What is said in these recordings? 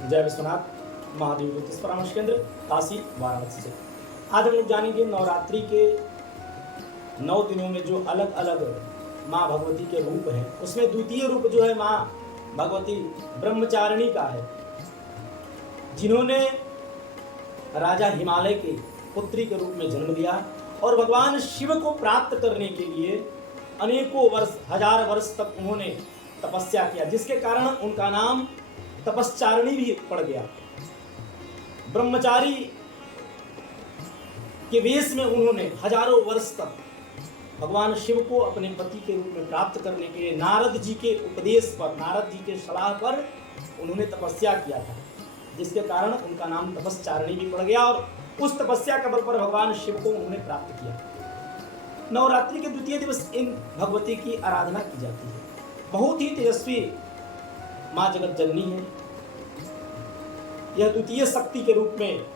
जय विश्वनाथ महादेव ज्योतिष परामर्श केंद्र काशी वाराणसी से। आज हम लोग जानेंगे नवरात्रि के 9 दिनों में जो अलग अलग माँ भगवती के रूप हैं, उसमें द्वितीय रूप जो है माँ भगवती ब्रह्मचारिणी का है, जिन्होंने राजा हिमालय के पुत्री के रूप में जन्म लिया और भगवान शिव को प्राप्त करने के लिए अनेकों वर्ष, 1000 वर्ष तक उन्होंने तपस्या किया, जिसके कारण उनका नाम तपस्चारिणी भी पड़ गया। ब्रह्मचारी के वेश में उन्होंने हजारों वर्ष तक भगवान शिव को अपने पति के रूप में प्राप्त करने के लिए नारद जी के उपदेश पर, नारद जी के सलाह पर उन्होंने तपस्या किया था, जिसके कारण उनका नाम तपस्चारिणी भी पड़ गया और उस तपस्या के बल पर भगवान शिव को उन्होंने प्राप्त किया। नवरात्रि के द्वितीय दिवस इन भगवती की आराधना की जाती है। बहुत ही तेजस्वी माँ जगत जननी है। यह द्वितीय शक्ति के रूप में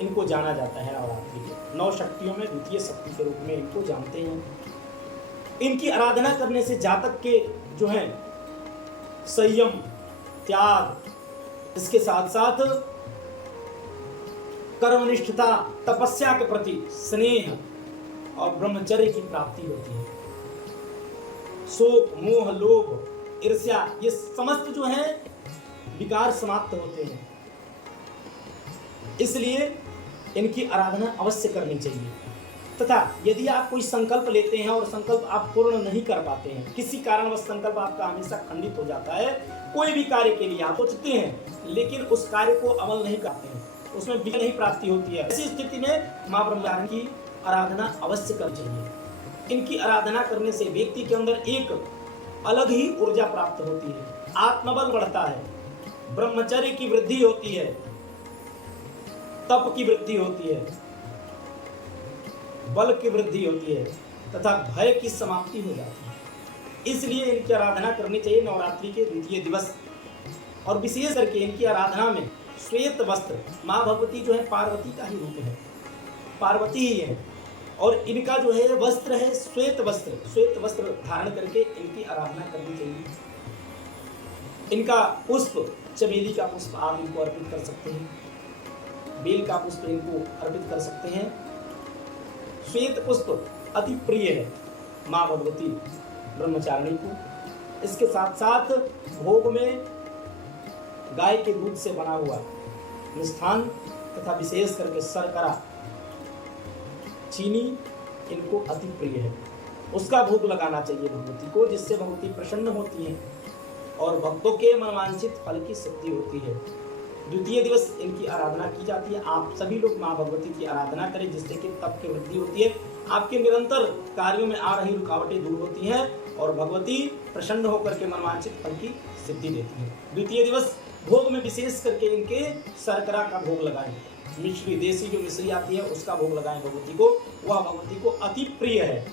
इनको जाना जाता है। नवरात्रि के 9 शक्तियों में द्वितीय शक्ति के रूप में इनको जानते हैं। इनकी आराधना करने से जातक के जो है संयम, त्याग, इसके साथ साथ कर्मनिष्ठता, तपस्या के प्रति स्नेह और ब्रह्मचर्य की प्राप्ति होती है। शोक, मोह, लोभ, ईर्ष्या, ये समस्त जो है विकार समाप्त होते हैं। इसलिए इनकी आराधना अवश्य करनी चाहिए। तथा यदि आप कोई संकल्प लेते हैं और संकल्प आप पूर्ण नहीं कर पाते हैं, किसी कारणवश संकल्प आपका हमेशा खंडित हो जाता है, कोई भी कार्य के लिए आप सोचते हैं लेकिन उस कार्य को अमल नहीं करते हैं, उसमें विजय नहीं प्राप्ति होती है, ऐसी स्थिति में माँ ब्रह्मचारिणी की आराधना अवश्य करनी चाहिए। इनकी आराधना करने से व्यक्ति के अंदर एक अलग ही ऊर्जा प्राप्त होती है, आत्मबल बढ़ता है, ब्रह्मचर्य की वृद्धि होती है, तप की वृद्धि होती है, बल की वृद्धि होती है तथा भय की समाप्ति हो जाती है। इसलिए इनकी आराधना करनी चाहिए नवरात्रि के द्वितीय दिवस। और विशेष करके इनकी आराधना में श्वेत वस्त्र, माँ भगवती जो है पार्वती का ही रूप है, पार्वती ही है और इनका जो है वस्त्र है श्वेत वस्त्र। श्वेत वस्त्र धारण करके इनकी आराधना करनी चाहिए। इनका पुष्प, चमेली का पुष्प आप इनको अर्पित कर सकते हैं, बेल का पुष्प इनको अर्पित कर सकते हैं। श्वेत पुष्प अति प्रिय है माँ भगवती ब्रह्मचारिणी को। इसके साथ साथ भोग में गाय के दूध से बना हुआ मिष्ठान तथा विशेष करके शर्करा, चीनी इनको अति प्रिय है, उसका भोग लगाना चाहिए भगवती को, जिससे भगवती प्रसन्न होती हैं और भक्तों के मनवांछित फल की सिद्धि होती है। द्वितीय दिवस इनकी आराधना की जाती है। आप सभी लोग माँ भगवती की आराधना करें, जिससे कि तप की वृद्धि होती है, आपके निरंतर कार्यों में आ रही रुकावटें दूर होती हैं और भगवती प्रसन्न होकर के मनवांछित फल की सिद्धि देती है। द्वितीय दिवस भोग में विशेष करके इनके शर्करा का भोग लगाएं, मिश्री, देसी जो मिश्री आती है उसका भोग लगाएं भगवती को, वह भगवती को अति प्रिय है।